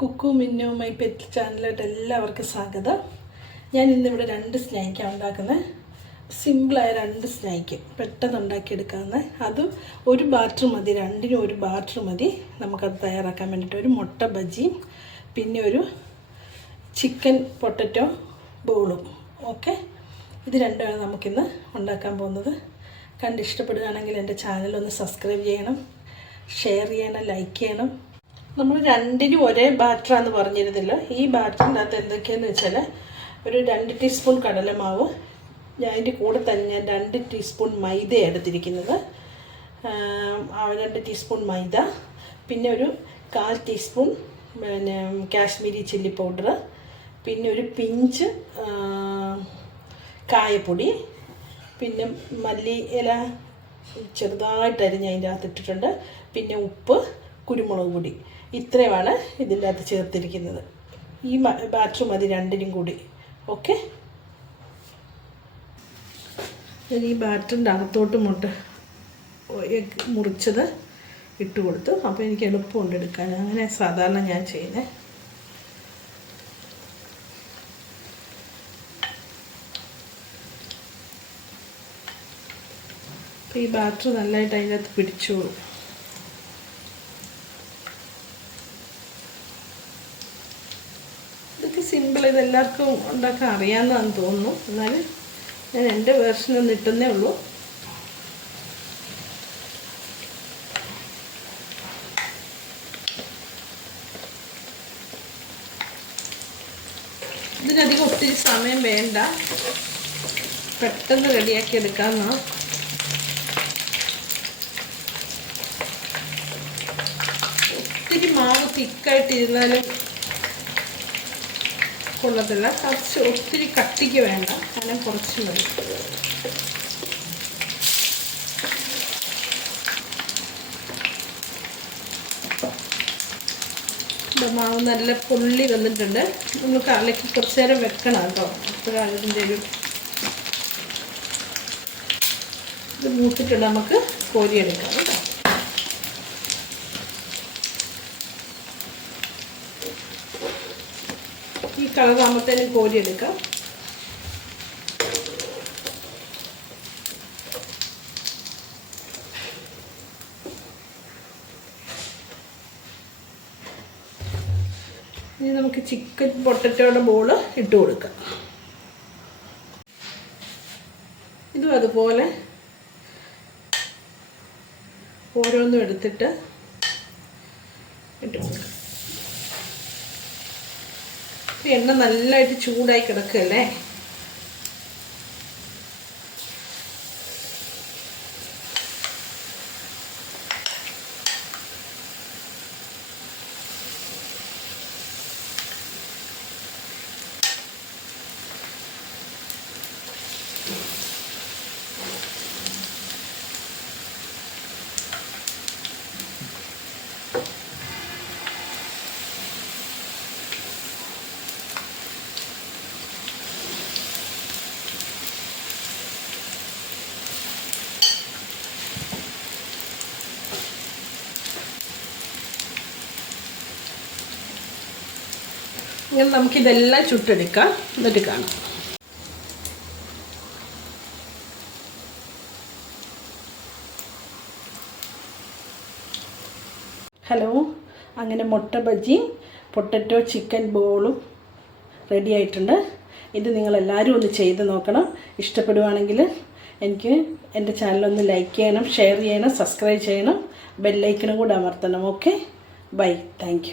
Kuku Minnu my pet ചാനലിലോട്ട് എല്ലാവർക്കും സ്വാഗതം. ഞാൻ ഇന്നിവിടെ രണ്ട് സ്നാക്കാണ് ഉണ്ടാക്കുന്നത്. സിമ്പിളായ രണ്ട് സ്നാക്ക് പെട്ടെന്ന് ഉണ്ടാക്കിയെടുക്കാവുന്ന അതും ഒരു ബാറ്റർ മതി രണ്ടിനും ഒരു ബാറ്റർ മതി. നമുക്കത് തയ്യാറാക്കാൻ വേണ്ടിയിട്ട് ഒരു മുട്ട ബജിയും പിന്നെ ഒരു ചിക്കൻ പൊട്ടറ്റോ ബോളും. ഓക്കെ? ഇത് രണ്ടുമാണ് നമുക്കിന്ന് ഉണ്ടാക്കാൻ പോകുന്നത്. കണ്ട് ഇഷ്ടപ്പെടുകയാണെങ്കിൽ എന്റെ ചാനലൊന്ന് സബ്സ്ക്രൈബ് ചെയ്യണം ഷെയർ ചെയ്യണം ലൈക്ക് ചെയ്യണം. നമ്മൾ രണ്ടിനും ഒരേ ബാറ്ററാന്ന് പറഞ്ഞിരുന്നില്ല. ഈ ബാറ്ററിന്റെ അകത്ത് എന്തൊക്കെയാന്ന് വെച്ചാൽ ഒരു രണ്ട് ടീസ്പൂൺ കടലമാവ് ഞാൻ അതിന്റെ കൂടെ തന്നെ ഞാൻ രണ്ട് ടീസ്പൂൺ മൈദ എടുത്തിരിക്കുന്നത്. രണ്ട് ടീസ്പൂൺ മൈദ പിന്നെ ഒരു കാൽ ടീസ്പൂൺ പിന്നെ കാശ്മീരി ചില്ലി പൗഡർ പിന്നെ ഒരു പിഞ്ച് കായപ്പൊടി പിന്നെ മല്ലി ഇല ചെറുതായിട്ട് അരിഞ്ഞ് അതിന്റെ അകത്ത് ഇട്ടിട്ടുണ്ട് പിന്നെ ഉപ്പ് കുരുമുളക് പൊടി. ഇത്രയുമാണ് ഇതിന്റെ അകത്ത് ചേർത്തിരിക്കുന്നത്. ഈ ബാറ്റർ മതി രണ്ടിനും കൂടി. ഓക്കെ ഞാൻ ഈ ബാറ്ററിന്റെ അകത്തോട്ട് മുട്ട മുറിച്ചത് ഇട്ട് കൊടുത്തു. അപ്പോൾ എനിക്ക് എളുപ്പമുണ്ട് എടുക്കാൻ. അങ്ങനെ സാധാരണ ഞാൻ ചെയ്യുന്നത് അപ്പോൾ ഈ ബാറ്ററി നല്ലതായിട്ട് അതിന്റെ അകത്ത് പിടിച്ചോളും സിമ്പിൾ ഇത് എല്ലാവർക്കും ഉണ്ടാക്കാൻ അറിയാമെന്നാണ് തോന്നുന്നു. എന്നാലും ഞാൻ എന്റെ വേർഷനൊന്നും ഇട്ടുന്നേ ഉള്ളൂ. ഇതിനധികം ഒത്തിരി സമയം വേണ്ട. പെട്ടെന്ന് റെഡിയാക്കി എടുക്കാം ഒത്തിരി മാവ് തിക്കായിട്ടിരുന്നാലും കൊള്ളത്തില്ല. കുറച്ച് ഒത്തിരി കട്ടിക്ക് വേണ്ട. അങ്ങനെ കുറച്ച് മതി. മാവ് നല്ല പൊള്ളി വന്നിട്ടുണ്ട്. നമ്മൾ അലക്കി കുറച്ച് നേരം വെക്കണം കേട്ടോ. അപ്പോഴാണ് ഇതിന്റെ ഒരു ഇത് മൂത്തിട്ടുണ്ട്. നമുക്ക് കോരിയെടുക്കാം. കേട്ടോ കോരി എടുക്കാം ഇനി നമുക്ക് ചിക്കൻ പൊട്ടറ്റോയുടെ ബോൾ ഇട്ട് കൊടുക്കാം. ഇതും അതുപോലെ ഓരോന്നും എടുത്തിട്ട് ഇട്ട് കൊടുക്കാം ഇപ്പൊ എണ്ണ നല്ലതായിട്ട് ചൂടായി കിടക്കുകയല്ലേ? ഇങ്ങനെ നമുക്കിതെല്ലാം ചുട്ടെടുക്കാം. എന്നിട്ട് കാണാം. ഹലോ അങ്ങനെ മുട്ട ബജിയും പൊട്ടറ്റോ ചിക്കൻ ബോളും റെഡി ആയിട്ടുണ്ട്. ഇത് നിങ്ങളെല്ലാവരും ഒന്ന് ചെയ്ത് നോക്കണം. ഇഷ്ടപ്പെടുവാണെങ്കിൽ എനിക്ക് എന്റെ ചാനലൊന്ന് ലൈക്ക് ചെയ്യണം ഷെയർ ചെയ്യണം സബ്സ്ക്രൈബ് ചെയ്യണം ബെല്ലൈക്കണും കൂടെ അമർത്തണം ഓക്കെ ബൈ താങ്ക്